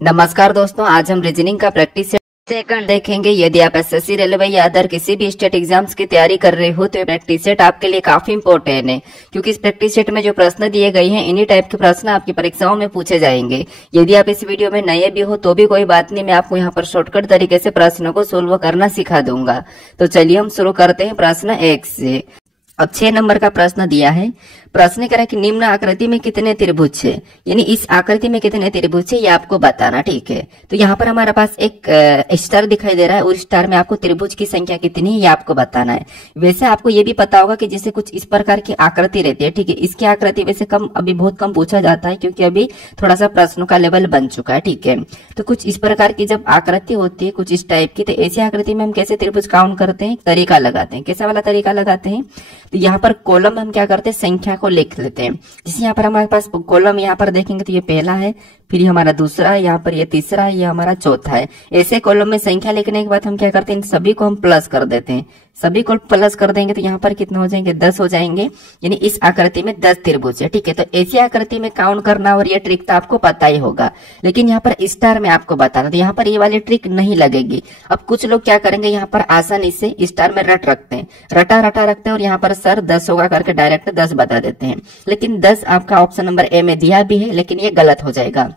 नमस्कार दोस्तों, आज हम रीजनिंग का प्रैक्टिस सेकंड देखेंगे। यदि आप एसएससी, रेलवे या अदर किसी भी स्टेट एग्जाम्स की तैयारी कर रहे हो तो ये प्रैक्टिस सेट आपके लिए काफी इंपॉर्टेंट है, क्योंकि इस प्रैक्टिस सेट में जो प्रश्न दिए गए हैं इन्हीं टाइप के प्रश्न आपकी परीक्षाओं में पूछे जाएंगे। यदि आप इस वीडियो में नए भी हो तो भी कोई बात नहीं, मैं आपको यहाँ पर शॉर्टकट तरीके से प्रश्नों को सोल्व करना सिखा दूंगा। तो चलिए हम शुरू करते हैं प्रश्न 1 से। अब 6 नंबर का प्रश्न दिया है। प्रश्न कह रहा है कि निम्न आकृति में कितने त्रिभुज है, यानी इस आकृति में कितने त्रिभुज है ये आपको बताना। ठीक है, तो यहाँ पर हमारे पास एक स्टार दिखाई दे रहा है और स्टार में आपको त्रिभुज की संख्या कितनी है ये आपको बताना है। वैसे आपको ये भी पता होगा कि जैसे कुछ इस प्रकार की आकृति रहती है। ठीक है, इसकी आकृति वैसे कम, अभी बहुत कम पूछा जाता है क्योंकि अभी थोड़ा सा प्रश्नों का लेवल बन चुका है। ठीक है, तो कुछ इस प्रकार की जब आकृति होती है कुछ इस टाइप की, तो ऐसी आकृति में हम कैसे त्रिभुज काउंट करते हैं, तरीका लगाते हैं। कैसा वाला तरीका लगाते हैं, तो यहाँ पर कॉलम में हम क्या करते हैं, संख्या को लिख लेते हैं। जैसे यहाँ पर हमारे पास कॉलम यहाँ पर देखेंगे तो ये पहला है, फिर ये हमारा दूसरा है, यहाँ पर ये तीसरा है, ये हमारा चौथा है। ऐसे कॉलम में संख्या लिखने के बाद हम क्या करते हैं, इन सभी को हम प्लस कर देते हैं। सभी को प्लस कर देंगे तो यहाँ पर कितने हो जाएंगे, 10 हो जाएंगे, यानी इस आकृति में 10 त्रिभुज है। ठीक है, तो ऐसी आकृति में काउंट करना और ये ट्रिक तो आपको पता ही होगा, लेकिन यहाँ पर स्टार में आपको बताना, तो यहाँ पर ये वाली ट्रिक नहीं लगेगी। अब कुछ लोग क्या करेंगे, यहाँ पर आसानी से स्टार में रट रखते हैं, रटा रखते हैं और यहाँ पर सर 10 होगा करके डायरेक्ट 10 बता देते हैं। लेकिन 10 आपका ऑप्शन नंबर ए में दिया भी है, लेकिन ये गलत हो जाएगा।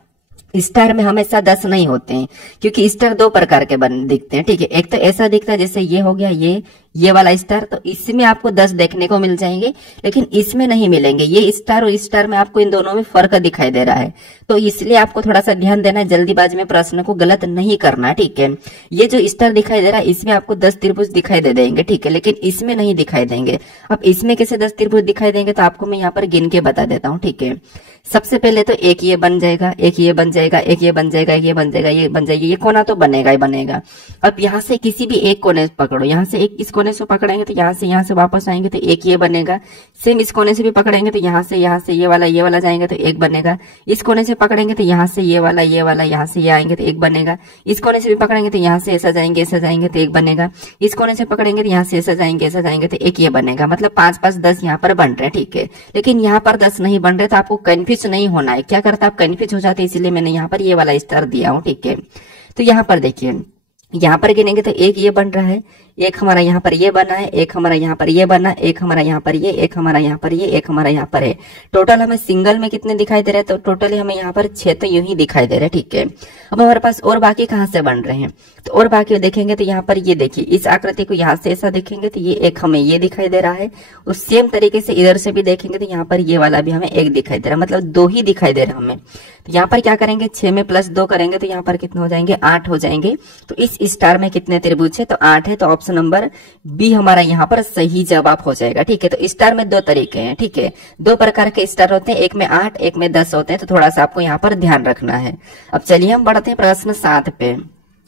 स्टार में हमेशा 10 नहीं होते हैं, क्योंकि स्टार दो प्रकार के दिखते हैं। ठीक है, एक तो ऐसा दिखता है जैसे ये हो गया, ये वाला स्टार, तो इसमें आपको 10 देखने को मिल जाएंगे, लेकिन इसमें नहीं मिलेंगे। ये स्टार और स्टार में आपको इन दोनों में फर्क दिखाई दे रहा है, तो इसलिए आपको थोड़ा सा ध्यान देना है, जल्दीबाजी में प्रश्न को गलत नहीं करना। ठीक है, ये जो स्टार दिखाई दे रहा है इसमें आपको 10 त्रिभुज दिखाई दे देंगे। ठीक है, लेकिन इसमें नहीं दिखाई देंगे। अब इसमें कैसे 10 त्रिभुज दिखाई देंगे, तो आपको मैं यहाँ पर गिन के बता देता हूँ। ठीक है, सबसे पहले तो एक ये बन जाएगा, एक ये बन जाएगा, एक ये बन जाएगा, एक ये बन जाएगा, ये बन जाएगी, ये कोना तो बनेगा ही बनेगा। अब यहाँ से किसी भी एक कोने से पकड़ो, यहाँ से एक इस कोने से पकड़ेंगे तो यहाँ से वापस आएंगे तो एक ये बनेगा। सेम इस कोने से भी पकड़ेंगे तो यहाँ से ये वाला जाएंगे तो एक बनेगा। इस कोने से पकड़ेंगे तो यहाँ से ये वाला यहाँ से ये आएंगे तो एक बनेगा। इस कोने से भी पकड़ेंगे तो यहाँ से ऐसा जाएंगे तो एक बनेगा। इस कोने से पकड़ेंगे तो यहाँ से ऐसा जाएंगे तो एक ये बनेगा। मतलब 5 5 10 यहाँ पर बन रहे हैं। ठीक है, लेकिन यहाँ पर 10 नहीं बन रहे, तो आपको कंफ्यूज नहीं होना है। क्या करता है, आप कंफ्यूज हो जाते, इसलिए मैंने यहाँ पर ये वाला स्टार दिया हूँ। ठीक है, तो यहाँ पर देखिए, यहाँ पर गिनेंगे तो एक ये बन रहा है, एक हमारा यहाँ पर ये बना है, एक हमारा यहाँ पर ये बना, एक हमारा यहाँ पर ये, एक हमारा यहाँ पर ये, एक हमारा यहाँ पर है। टोटल हमें सिंगल में कितने दिखाई दे रहे हैं, तो टोटली हमें यहाँ पर 6 तो यूं ही दिखाई दे रहे हैं। ठीक है, अब हमारे पास और बाकी कहाँ से बन रहे हैं, तो और बाकी देखेंगे तो यहाँ पर ये देखिए, इस आकृति को यहाँ से ऐसा देखेंगे तो ये एक हमें ये दिखाई दे रहा है, और सेम तरीके से इधर से भी देखेंगे तो यहाँ पर ये वाला भी हमें एक दिखाई दे रहा है, मतलब 2 ही दिखाई दे रहा है हमें। तो यहाँ पर क्या करेंगे, 6 में +2 करेंगे तो यहाँ पर कितने हो जाएंगे, 8 हो जाएंगे। तो इस स्टार में कितने त्रिभुज है, तो 8 है, तो ऑप्शन नंबर बी हमारा यहाँ पर सही जवाब हो जाएगा। ठीक है, तो स्टार में 2 तरीके हैं। ठीक है, 2 प्रकार के स्टार होते हैं, एक में 8 एक में 10 होते हैं, तो थोड़ा सा आपको यहाँ पर ध्यान रखना है। अब चलिए हम बढ़ते हैं प्रश्न 7 पे।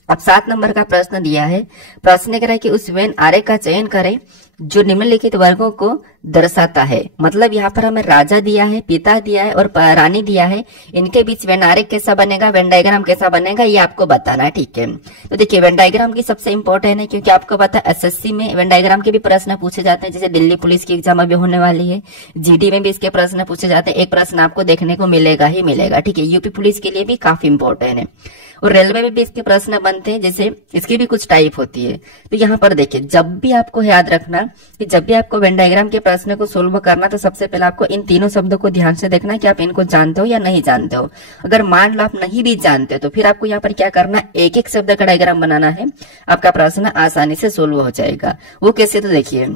अब 7 नंबर का प्रश्न दिया है। प्रश्न कह रहा है कि उस वेन आरेख का चयन करें जो निम्नलिखित वर्गों को दर्शाता है। मतलब यहाँ पर हमें राजा दिया है, पिता दिया है और रानी दिया है, इनके बीच वेन आरेख कैसा बनेगा, वेन डायग्राम कैसा बनेगा, ये आपको बताना है। ठीक है, तो देखिए वेन डायग्राम की सबसे इंपॉर्टेंट है, क्योंकि आपको पता है एसएससी में वेन डायग्राम के भी प्रश्न पूछे जाते हैं। जैसे दिल्ली पुलिस की एग्जाम अभी होने वाली है, जीडी में भी इसके प्रश्न पूछे जाते हैं। एक प्रश्न आपको देखने को मिलेगा ही मिलेगा। ठीक है, यूपी पुलिस के लिए भी काफी इंपॉर्टेंट है, और रेलवे में भी इसके प्रश्न बनते हैं, जैसे इसकी भी कुछ टाइप होती है। तो यहाँ पर देखिए, जब भी आपको याद रखना कि जब भी आपको वेन डायग्राम के प्रश्न को सोल्व करना, तो सबसे पहले आपको इन तीनों शब्दों को ध्यान से देखना कि आप इनको जानते हो या नहीं जानते हो। अगर मान लो आप नहीं भी जानते हो तो फिर आपको यहाँ पर क्या करना, एक एक शब्द का डायग्राम बनाना है, आपका प्रश्न आसानी से सोल्व हो जाएगा। वो कैसे, तो देखिए,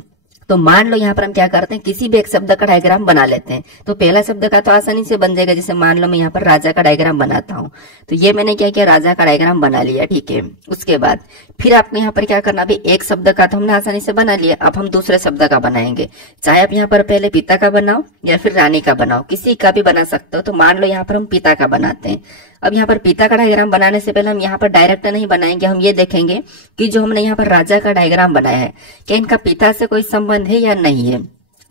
तो मान लो यहाँ पर हम क्या करते हैं, किसी भी एक शब्द का डायग्राम बना लेते हैं। तो पहला शब्द का तो आसानी से बन जाएगा। जैसे मान लो मैं यहाँ पर राजा का डायग्राम बनाता हूँ, तो ये मैंने क्या किया, राजा का डायग्राम बना लिया। ठीक है, उसके बाद फिर आपको यहाँ पर क्या करना, अभी एक शब्द का तो हमने आसानी से बना लिया, अब हम दूसरे शब्द का बनाएंगे। चाहे आप यहाँ पर पहले पिता का बनाओ या फिर रानी का बनाओ, किसी का भी बना सकते हो। तो मान लो यहाँ पर हम पिता का बनाते हैं। अब यहाँ पर पिता का डायग्राम बनाने से पहले हम यहाँ पर डायरेक्ट नहीं बनाएंगे, हम ये देखेंगे कि जो हमने यहाँ पर राजा का डायग्राम बनाया है, क्या इनका पिता से कोई संबंध है या नहीं है।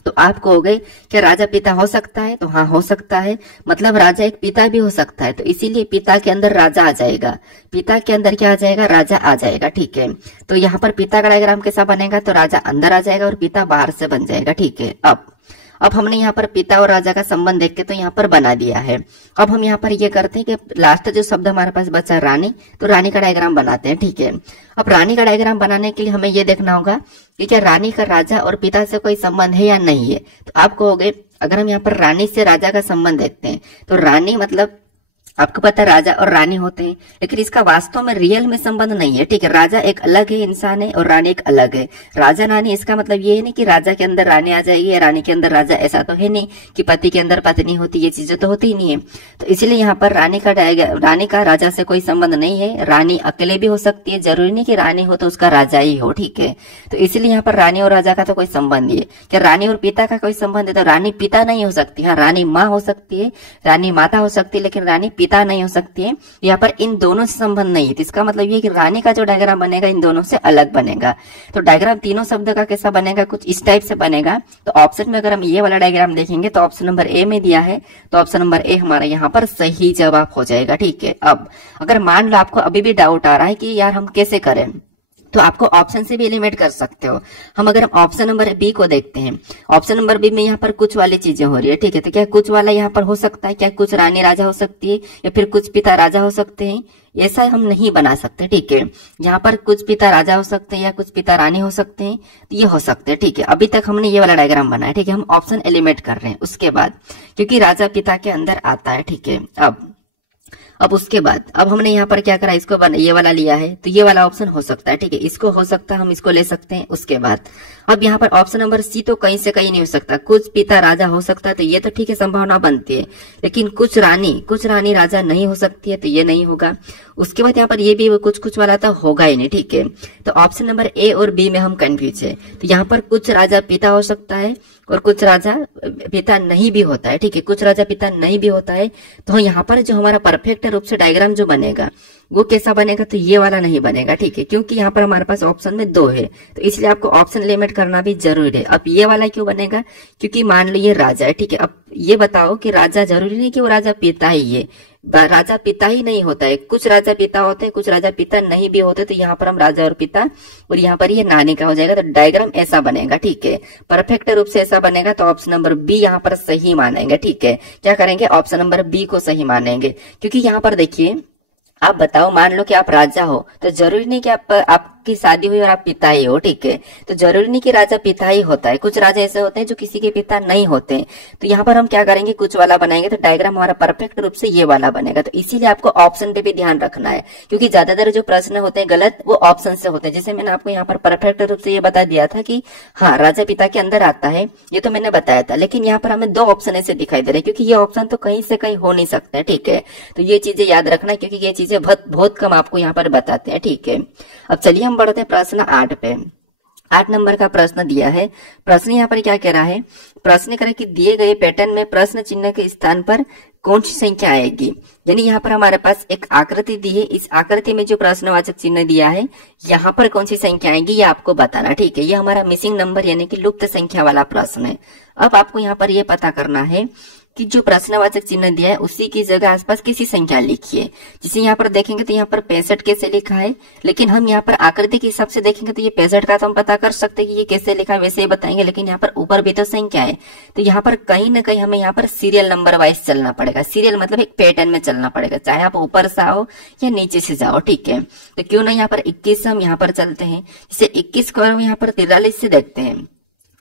तो आप कहोगे कि राजा पिता हो सकता है, तो हाँ हो सकता है, मतलब राजा एक पिता भी हो सकता है, तो इसीलिए पिता के अंदर राजा आ जाएगा, पिता के अंदर क्या आ जाएगा, राजा आ जाएगा। ठीक है, तो यहाँ पर पिता का डायग्राम कैसा बनेगा, तो राजा अंदर आ जाएगा और पिता बाहर से बन जाएगा। ठीक है, अब हमने यहाँ पर पिता और राजा का संबंध देख के तो यहाँ पर बना दिया है। अब हम यहाँ पर ये करते हैं कि लास्ट जो शब्द हमारे पास बचा रानी, तो रानी का डायग्राम बनाते हैं। ठीक है, अब रानी का डायग्राम बनाने के लिए हमें ये देखना होगा कि क्या रानी का राजा और पिता से कोई संबंध है या नहीं है। तो आप कहोगे अगर हम यहाँ पर रानी से राजा का संबंध देखते हैं तो रानी मतलब आपको पता है राजा और रानी होते हैं, लेकिन इसका वास्तव में रियल में संबंध नहीं है। ठीक है, राजा एक अलग है इंसान है और रानी एक अलग है। राजा रानी इसका मतलब ये है नहीं कि राजा के अंदर रानी आ जाएगी या रानी के अंदर राजा, ऐसा तो है नहीं कि पति के अंदर पत्नी होती, ये चीजें तो होती ही नहीं है। तो इसलिए यहाँ पर रानी का राजा से कोई संबंध नहीं है। रानी अकेले भी हो सकती है, जरूरी नहीं कि रानी हो तो उसका राजा ही हो। ठीक है, तो इसलिए यहाँ पर रानी और राजा का तो कोई संबंध नहीं है। क्या रानी और पिता का कोई संबंध है? तो रानी पिता नहीं हो सकती। हाँ, रानी माँ हो सकती है, रानी माता हो सकती है, लेकिन रानी पिता नहीं हो सकती है। यहाँ पर इन दोनों से संबंध नहीं है। तो इसका मतलब ये कि रानी का जो डायग्राम बनेगा इन दोनों से अलग बनेगा। तो डायग्राम तीनों शब्द का कैसा बनेगा? कुछ इस टाइप से बनेगा। तो ऑप्शन में अगर हम ये वाला डायग्राम देखेंगे तो ऑप्शन नंबर ए में दिया है, तो ऑप्शन नंबर ए हमारा यहाँ पर सही जवाब हो जाएगा। ठीक है, अब अगर मान लो आपको अभी भी डाउट आ रहा है कि यार हम कैसे करें, तो आपको ऑप्शन से भी एलिमिनेट कर सकते हो। हम अगर हम ऑप्शन नंबर बी को देखते हैं, ऑप्शन नंबर बी में यहाँ पर कुछ वाली चीजें हो रही है। ठीक है, तो क्या कुछ वाला यहाँ पर हो सकता है? क्या कुछ रानी राजा हो सकती है या फिर कुछ पिता राजा हो सकते हैं? ऐसा हम नहीं बना सकते। ठीक है, यहाँ पर कुछ पिता राजा हो सकते हैं या कुछ पिता रानी हो सकते हैं, तो ये हो सकते हैं। ठीक है, अभी तक हमने ये वाला डायग्राम बनाया। ठीक है, हम ऑप्शन एलिमिनेट कर रहे हैं उसके बाद, क्योंकि राजा पिता के अंदर आता है। ठीक है, अब उसके बाद अब हमने यहाँ पर क्या करा, इसको ये वाला लिया है, तो ये वाला ऑप्शन हो सकता है। ठीक है, इसको हो सकता है, हम इसको ले सकते हैं। उसके बाद अब यहाँ पर ऑप्शन नंबर सी तो कहीं से कहीं नहीं हो सकता। कुछ पिता राजा हो सकता है, तो ये तो ठीक है, संभावना बनती है, लेकिन कुछ रानी राजा नहीं हो सकती है, तो ये नहीं होगा। उसके बाद यहाँ पर ये भी कुछ वाला तो होगा ही नहीं। ठीक है, तो ऑप्शन नंबर ए और बी में हम कंफ्यूज है। तो यहाँ पर कुछ राजा पिता हो सकता है और कुछ राजा पिता नहीं भी होता है। ठीक है, कुछ राजा पिता नहीं भी होता है। तो यहाँ पर जो हमारा परफेक्ट रूप से डायग्राम जो बनेगा वो कैसा बनेगा? तो ये वाला नहीं बनेगा। ठीक है, क्योंकि यहाँ पर हमारे पास ऑप्शन में 2 है, तो इसलिए आपको ऑप्शन लिमिट करना भी जरूरी है। अब ये वाला क्यों बनेगा? क्योंकि मान लो ये राजा है। ठीक है, अब ये बताओ कि राजा जरूरी नहीं कि वो राजा पिता ही है, राजा पिता ही नहीं होता है, कुछ राजा पिता होते हैं, कुछ राजा पिता नहीं भी होते। तो यहाँ पर हम राजा और पिता और यहाँ पर ये नानी का हो जाएगा। तो डायग्राम ऐसा बनेगा। ठीक है, परफेक्ट रूप से ऐसा बनेगा। तो ऑप्शन नंबर बी यहाँ पर सही मानेंगे। ठीक है, क्या करेंगे? ऑप्शन नंबर बी को सही मानेंगे, क्योंकि यहाँ पर देखिए, आप बताओ, मान लो कि आप राजा हो, तो जरूरी नहीं कि आपकी शादी हुई और आप पिता ही हो। ठीक है, तो जरूरी नहीं कि राजा पिता ही होता है, कुछ राजा ऐसे होते हैं जो किसी के पिता नहीं होते। तो यहाँ पर हम क्या करेंगे? कुछ वाला बनाएंगे, तो डायग्राम हमारा परफेक्ट रूप से ये वाला बनेगा। तो इसीलिए आपको ऑप्शन पे भी ध्यान रखना है, क्योंकि ज्यादातर जो प्रश्न होते हैं गलत वो ऑप्शन से होते हैं। जैसे मैंने आपको यहाँ पर परफेक्ट रूप से ये बता दिया था कि हाँ, राजा पिता के अंदर आता है, ये तो मैंने बताया था, लेकिन यहाँ पर हमें 2 ऑप्शन ऐसे दिखाई दे रहे हैं, क्योंकि ये ऑप्शन तो कहीं से कहीं हो नहीं सकते। ठीक है, तो ये चीजें याद रखना, क्योंकि ये चीजें बहुत कम आपको यहाँ पर बताते हैं। ठीक है, अब चलिए हम बढ़ते हैं प्रश्न 8 पे। 8 नंबर का प्रश्न दिया है। प्रश्न यहाँ पर क्या कह रहा है? प्रश्न करें कि दिए गए पैटर्न में प्रश्न चिन्ह के स्थान पर कौन सी संख्या आएगी। यानी यहाँ पर हमारे पास एक आकृति दी है, इस आकृति में जो प्रश्नवाचक चिन्ह दिया है यहाँ पर कौन सी संख्या आएगी ये आपको बताना। ठीक है, ये हमारा मिसिंग नंबर यानी कि लुप्त संख्या वाला प्रश्न है। अब आपको यहाँ पर यह पता करना है कि जो प्रश्नवाचक चिन्ह दिया है उसी की जगह आसपास किसी संख्या लिखिए। जैसे यहाँ पर देखेंगे तो यहाँ पर 65 कैसे लिखा है, लेकिन हम यहाँ पर आकृति के हिसाब से देखेंगे तो ये 65 का तो हम पता कर सकते हैं कि ये कैसे लिखा है, वैसे ही बताएंगे, लेकिन यहाँ पर ऊपर भी तो संख्या है। तो यहाँ पर कहीं ना कहीं हमें यहाँ पर सीरियल नंबर वाइज चलना पड़ेगा। सीरियल मतलब एक पैटर्न में चलना पड़ेगा, चाहे आप ऊपर से आओ या नीचे से जाओ। ठीक है, तो क्यों ना यहाँ पर 21 हम यहाँ पर चलते हैं। जैसे 21 को हम यहाँ पर 43 से देखते हैं,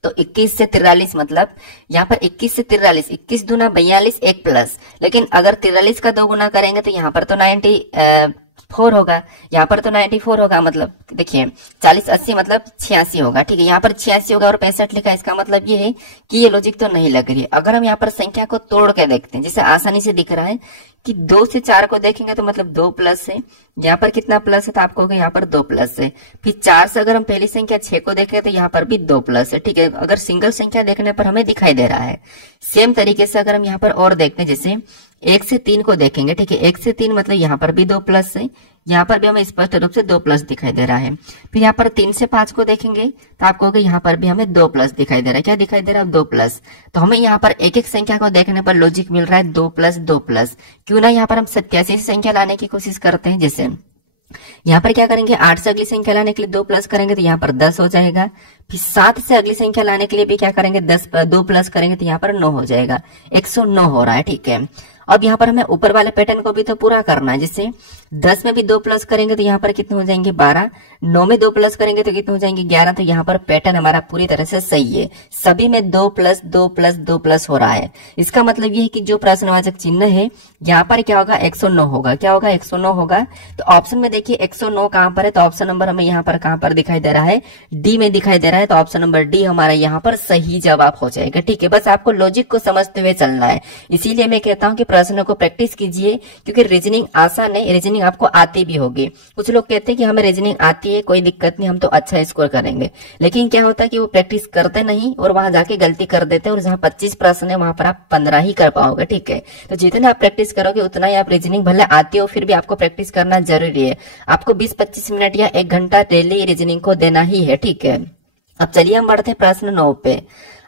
तो 21 से 43 मतलब यहाँ पर 21 से 43, 21 दूना 42 1 प्लस, लेकिन अगर 43 का 2 गुना करेंगे तो यहाँ पर तो 94 होगा, यहाँ पर तो 94 होगा। मतलब देखिए 40 80 मतलब 86 होगा। ठीक है, यहाँ पर 86 होगा और 65 लिखा है, इसका मतलब ये है कि ये लॉजिक तो नहीं लग रही है। अगर हम यहाँ पर संख्या को तोड़ के देखते हैं, जैसे आसानी से दिख रहा है कि 2 से 4 को देखेंगे तो मतलब 2 प्लस है, यहाँ पर कितना प्लस है तो आपको यहाँ पर 2 प्लस है। फिर 4 से अगर हम पहली संख्या 6 को देखें तो यहाँ पर भी 2 प्लस है। ठीक है, अगर सिंगल संख्या देखने पर हमें दिखाई दे रहा है। सेम तरीके से अगर हम यहाँ पर और देखते हैं, जैसे 1 से 3 को देखेंगे, ठीक है, 1 से 3 मतलब यहाँ पर भी 2 प्लस है, यहाँ पर भी हमें स्पष्ट रूप से 2 प्लस दिखाई दे रहा है। फिर यहाँ पर 3 से 5 को देखेंगे तो आप कहोगे यहाँ पर भी हमें 2 प्लस दिखाई दे रहा है। क्या दिखाई दे रहा है? 2 प्लस। तो हमें यहाँ पर एक एक संख्या को देखने पर लॉजिक मिल रहा है 2 प्लस 2 प्लस। क्यों ना यहाँ पर हम 87 संख्या लाने की कोशिश करते हैं। जैसे यहाँ पर क्या करेंगे, 8 से अगली संख्या लाने के लिए 2 प्लस करेंगे तो यहाँ पर 10 हो जाएगा। फिर 7 से अगली संख्या लाने के लिए भी क्या करेंगे, 2 प्लस करेंगे तो यहाँ पर 9 हो जाएगा। 109 हो रहा है, ठीक है। अब यहाँ पर हमें ऊपर वाले पैटर्न को भी तो पूरा करना है, जिससे 10 में भी 2 प्लस करेंगे तो यहाँ पर कितने हो जाएंगे, 12। 9 में 2 प्लस करेंगे तो कितने हो जाएंगे, 11। तो यहाँ पर पैटर्न हमारा पूरी तरह से सही है, सभी में 2 प्लस 2 प्लस 2 प्लस हो रहा है। इसका मतलब ये है कि जो प्रश्नवाचक चिन्ह है यहाँ पर क्या होगा, 109 होगा। क्या होगा, 109 होगा। तो ऑप्शन में देखिए 109 कहाँ पर है, तो ऑप्शन नंबर हमें यहाँ पर कहाँ पर दिखाई दे रहा है, डी में दिखाई दे रहा है। तो ऑप्शन नंबर डी हमारा यहाँ पर सही जवाब हो जाएगा, ठीक है। बस आपको लॉजिक को समझते हुए चलना है, इसीलिए मैं कहता हूँ कि प्रश्न को प्रैक्टिस कीजिए, क्योंकि रीजनिंग आसान है, रीजनिंग आपको आती भी होगी। कुछ लोग कहते हैं कि हमें रीजनिंग आती है, कोई दिक्कत नहीं, हम तो अच्छा स्कोर करेंगे, लेकिन क्या होता है कि वो प्रैक्टिस करते नहीं और वहां जाके गलती कर देते हैं, और जहां 25 प्रश्न है वहां पर आप 15 ही कर पाओगे, ठीक है। तो जितना आप प्रैक्टिस करोगे उतना ही आप रीजनिंग भले आती हो, फिर भी आपको प्रैक्टिस करना जरूरी है। आपको 20-25 मिनट या 1 घंटा डेली रीजनिंग को देना ही है, ठीक है। अब चलिए हम बढ़ते हैं प्रश्न 9 पे।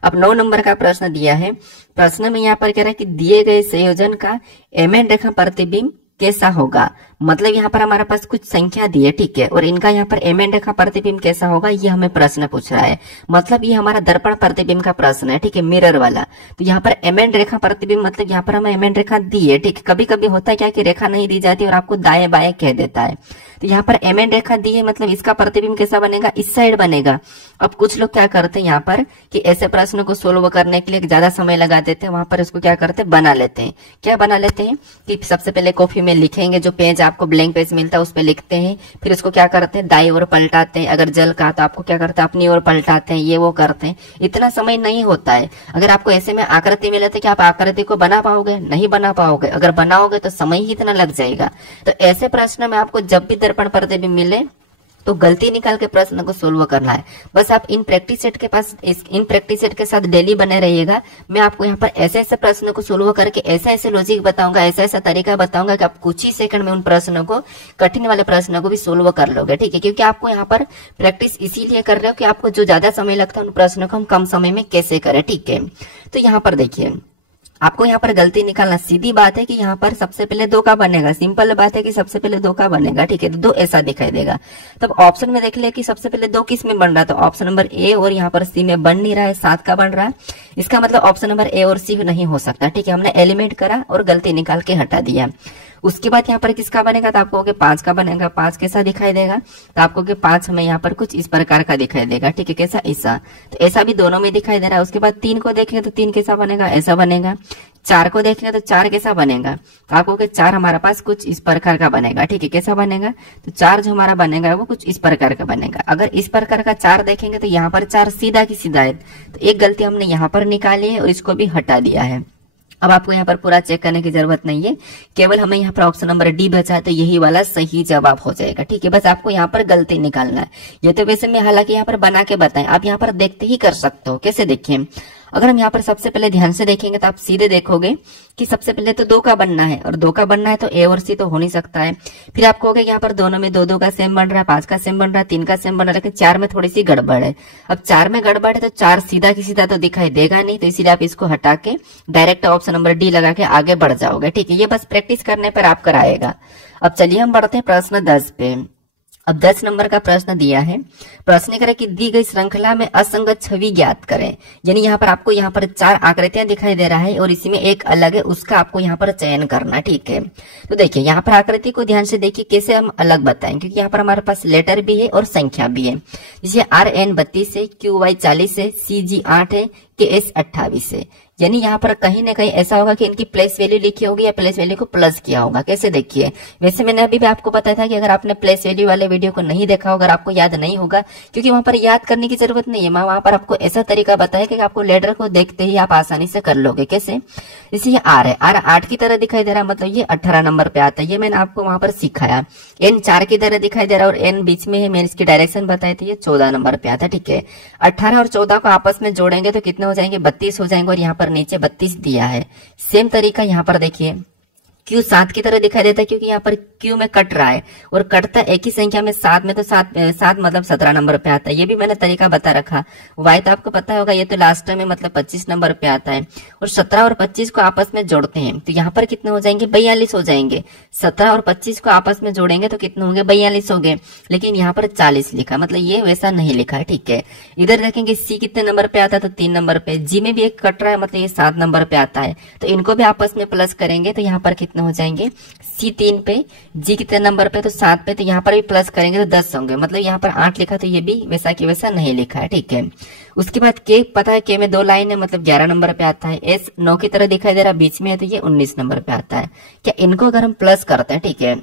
अब 9 नंबर का प्रश्न दिया है। प्रश्न में यहाँ पर कह रहा है कि दिए गए संयोजन का एमएन रेखा प्रतिबिंब कैसा होगा। मतलब यहाँ पर हमारे पास कुछ संख्या दी है, ठीक है, और इनका यहाँ पर एमएन रेखा प्रतिबिंब कैसा होगा, ये हमें प्रश्न पूछ रहा है। मतलब ये हमारा दर्पण प्रतिबिंब का प्रश्न है, ठीक है, मिरर वाला। तो यहाँ पर एमएन रेखा प्रतिबिंब मतलब यहाँ पर हमें एमएन रेखा दी है, ठीक है। कभी कभी होता है क्या कि रेखा नहीं दी जाती और आपको दाएं बाएं कह देता है। तो यहाँ पर एमएन रेखा दी है, मतलब इसका प्रतिबिंब कैसा बनेगा, इस साइड बनेगा। अब कुछ लोग क्या करते हैं यहाँ पर कि ऐसे प्रश्न को सोल्व करने के लिए ज्यादा समय लगा देते हैं, वहां पर इसको क्या करते हैं, बना लेते हैं। क्या बना लेते हैं कि सबसे पहले कॉपी में लिखेंगे, जो पेज आपको ब्लैंक पेज मिलता है उस पर लिखते हैं, फिर उसको क्या करते हैं, दाई ओर पलटाते हैं। अगर जल का तो आपको क्या करते हैं, अपनी ओर पलटाते हैं, ये वो करते हैं। इतना समय नहीं होता है। अगर आपको ऐसे में आकृति मिले तो क्या आप आकृति को बना पाओगे, नहीं बना पाओगे। अगर बनाओगे तो समय ही इतना लग जाएगा। तो ऐसे प्रश्न में आपको जब भी दर्पण प्रतिबिंब मिले तो गलती निकाल के प्रश्न को सोल्व करना है। बस आप इन प्रैक्टिस सेट के साथ डेली बने रहिएगा। मैं आपको यहाँ पर ऐसे ऐसे प्रश्नों को सोल्व करके ऐसे ऐसे लॉजिक बताऊंगा, ऐसा ऐसा तरीका बताऊंगा कि आप कुछ ही सेकंड में उन प्रश्नों को, कठिन वाले प्रश्नों को भी सोल्व कर लोगे, ठीक है। क्योंकि आपको यहाँ पर प्रैक्टिस इसीलिए कर रहे हो कि आपको जो ज्यादा समय लगता है उन प्रश्नों को हम कम समय में कैसे करें, ठीक है। तो यहाँ पर देखिए, आपको यहाँ पर गलती निकालना, सीधी बात है कि यहाँ पर सबसे पहले 2 का बनेगा। सिंपल बात है कि सबसे पहले 2 का बनेगा, ठीक है। तो 2 ऐसा दिखाई देगा। तब ऑप्शन में देख लिया कि सबसे पहले 2 किस में बन रहा है, तो ऑप्शन नंबर ए और यहाँ पर सी में बन नहीं रहा है, 7 का बन रहा है। इसका मतलब ऑप्शन नंबर ए और सी नहीं हो सकता, ठीक है। हमने एलिमेंट करा और गलती निकाल के हटा दिया। उसके बाद यहाँ पर किसका बनेगा, तो आपको 5 का बनेगा। 5 कैसा दिखाई देगा, तो आपको 5 हमें यहाँ पर कुछ इस प्रकार का दिखाई देगा, ठीक है। कैसा, ऐसा। तो ऐसा भी दोनों में दिखाई दे रहा है। उसके बाद 3 को देखेंगे तो 3 कैसा बनेगा, ऐसा बनेगा। 4 को देखेंगे तो 4 कैसा बनेगा, तो आपको 4 हमारे पास कुछ इस प्रकार का बनेगा, ठीक है। कैसा बनेगा, तो 4 जो हमारा बनेगा वो कुछ इस प्रकार का बनेगा। अगर इस प्रकार का 4 देखेंगे तो यहाँ पर 4 सीधा की सीधा है। तो एक गलती हमने यहाँ पर निकाली है और इसको भी हटा दिया है। अब आपको यहाँ पर पूरा चेक करने की जरूरत नहीं है, केवल हमें यहाँ पर ऑप्शन नंबर डी बचा है, तो यही वाला सही जवाब हो जाएगा, ठीक है। बस आपको यहाँ पर गलती निकालना है। ये तो वैसे मैं हालांकि यहाँ पर बना के बताएं, आप यहाँ पर देखते ही कर सकते हो। कैसे देखिए, अगर हम यहाँ पर सबसे पहले ध्यान से देखेंगे तो आप सीधे देखोगे कि सबसे पहले तो 2 का बनना है, और 2 का बनना है तो ए और सी तो हो नहीं सकता है। फिर आप कहोगे यहाँ पर दोनों में 2-2 का सेम बन रहा है, 5 का सेम बन रहा है, 3 का सेम बन रहा है, लेकिन 4 में थोड़ी सी गड़बड़ है। अब 4 में गड़बड़ है तो 4 सीधा की सीधा तो दिखाई देगा नहीं, तो इसीलिए आप इसको हटा के डायरेक्ट ऑप्शन नंबर डी लगा के आगे बढ़ जाओगे, ठीक है। ये बस प्रैक्टिस करने पर आप कराएगा। अब चलिए हम बढ़ते हैं प्रश्न 10 पे। अब 10 नंबर का प्रश्न दिया है। प्रश्न करें कि दी गई श्रृंखला में असंगत छवि ज्ञात करें। यानी यहाँ पर आपको यहाँ पर 4 आकृतियां दिखाई दे रहा है और इसी में एक अलग है, उसका आपको यहाँ पर चयन करना, ठीक है। तो देखिए यहाँ पर आकृति को ध्यान से देखिए कैसे हम अलग बताएं, क्योंकि यहाँ पर हमारे पास लेटर भी है और संख्या भी है। जैसे RN 32 है, QY 40 है, CG 8 है, KS 28 है। यानी यहाँ पर कहीं ना कहीं ऐसा होगा कि इनकी प्लेस वैल्यू लिखी होगी या प्लेस वैल्यू को प्लस किया होगा। कैसे देखिए, वैसे मैंने अभी भी आपको बताया था कि अगर आपने प्लेस वैल्यू वाले वीडियो को नहीं देखा होगा, अगर आपको याद नहीं होगा, क्योंकि वहां पर याद करने की जरूरत नहीं है। मैं वहां पर आपको ऐसा तरीका बताया कि आपको लेटर को देखते ही आप आसानी से कर लोगे। कैसे, जैसे ये R है, R 8 की तरह दिखाई दे रहा है, मतलब ये 18 नंबर पे आता है। ये मैंने आपको वहां पर सिखाया। N 4 की तरह दिखाई दे रहा है और N बीच में है, मैंने इसकी डायरेक्शन बताई थी, ये 14 नंबर पे आता है, ठीक है। 18 और 14 को आपस में जोड़ेंगे तो कितने हो जाएंगे, 32 हो जाएंगे, और यहाँ पर नीचे 32 दिया है। सेम तरीका यहाँ पर देखिए, क्यू 7 की तरह दिखाई देता है क्योंकि यहाँ पर क्यू में कट रहा है और कटता एक ही संख्या में 7 में, तो 7 मतलब 17 नंबर पे आता है। ये भी मैंने तरीका बता रखा। वाई तो आपको पता होगा, ये तो लास्ट में मतलब 25 नंबर पे आता है। और 17 और 25 को आपस में जोड़ते हैं तो यहाँ पर कितने हो जाएंगे, 42 हो जाएंगे। 17 और 25 को आपस में जोड़ेंगे तो कितने होंगे, 42 हो गए। लेकिन यहाँ पर 40 लिखा, मतलब ये वैसा नहीं लिखा है, ठीक है। इधर देखेंगे सी कितने नंबर पे आता है, तो 3 नंबर पे। जी में भी एक कट रहा है, मतलब ये 7 नंबर पे आता है। तो इनको भी आपस में प्लस करेंगे तो यहाँ पर कितने हो जाएंगे, सी 3 पे, जी कितने नंबर पे, तो 7 पे। तो यहाँ पर भी प्लस करेंगे तो 10 होंगे। मतलब यहाँ पर 8 लिखा, तो ये भी वैसा की वैसा नहीं लिखा है, ठीक है। उसके बाद के पता है, के में 2 लाइन है, मतलब 11 नंबर पे आता है। एस 9 की तरह दिखाई दे रहा बीच में है, तो ये 19 नंबर पे आता है। क्या इनको अगर हम प्लस करते हैं, ठीक है,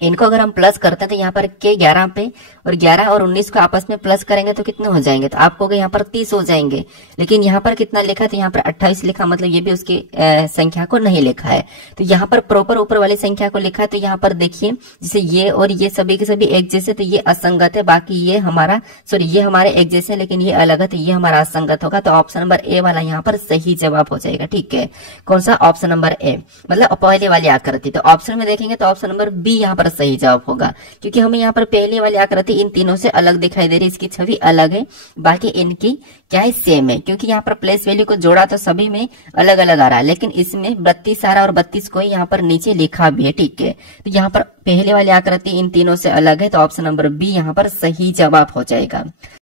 इनको अगर हम प्लस करते हैं तो यहाँ पर के 11 पे और 11 और 19 को आपस में प्लस करेंगे तो कितने हो जाएंगे, तो आपको यहाँ पर 30 हो जाएंगे। लेकिन यहाँ पर कितना लिखा, तो यहाँ पर 28 लिखा, मतलब ये भी उसकी संख्या को नहीं लिखा है। तो यहाँ पर प्रॉपर ऊपर वाली संख्या को लिखा है। तो यहाँ पर देखिए, जैसे ये और ये सभी के सभी एक जैसे, तो ये असंगत है। बाकी ये हमारा ये हमारे एक जैसे, लेकिन ये अलग है, तो ये हमारा असंगत होगा। तो ऑप्शन नंबर ए वाला यहाँ पर सही जवाब हो जाएगा, ठीक है। कौन सा, ऑप्शन नंबर ए, मतलब पहले वाली आकृति। तो ऑप्शन में देखेंगे तो ऑप्शन नंबर बी यहाँ पर सही जवाब होगा, क्योंकि हमें यहाँ पर पहली वाली आकृति इन तीनों से अलग दिखाई दे रही है। इसकी छवि अलग है, बाकी इनकी क्या है, सेम है। क्योंकि यहाँ पर प्लेस वैल्यू को जोड़ा तो सभी में अलग अलग आ रहा है, लेकिन इसमें 32 आ रहा है और 32 को यहाँ पर नीचे लिखा भी है, ठीक है। तो यहाँ पर पहले वाली आकृति इन तीनों से अलग है, तो ऑप्शन नंबर बी यहाँ पर सही जवाब हो जाएगा।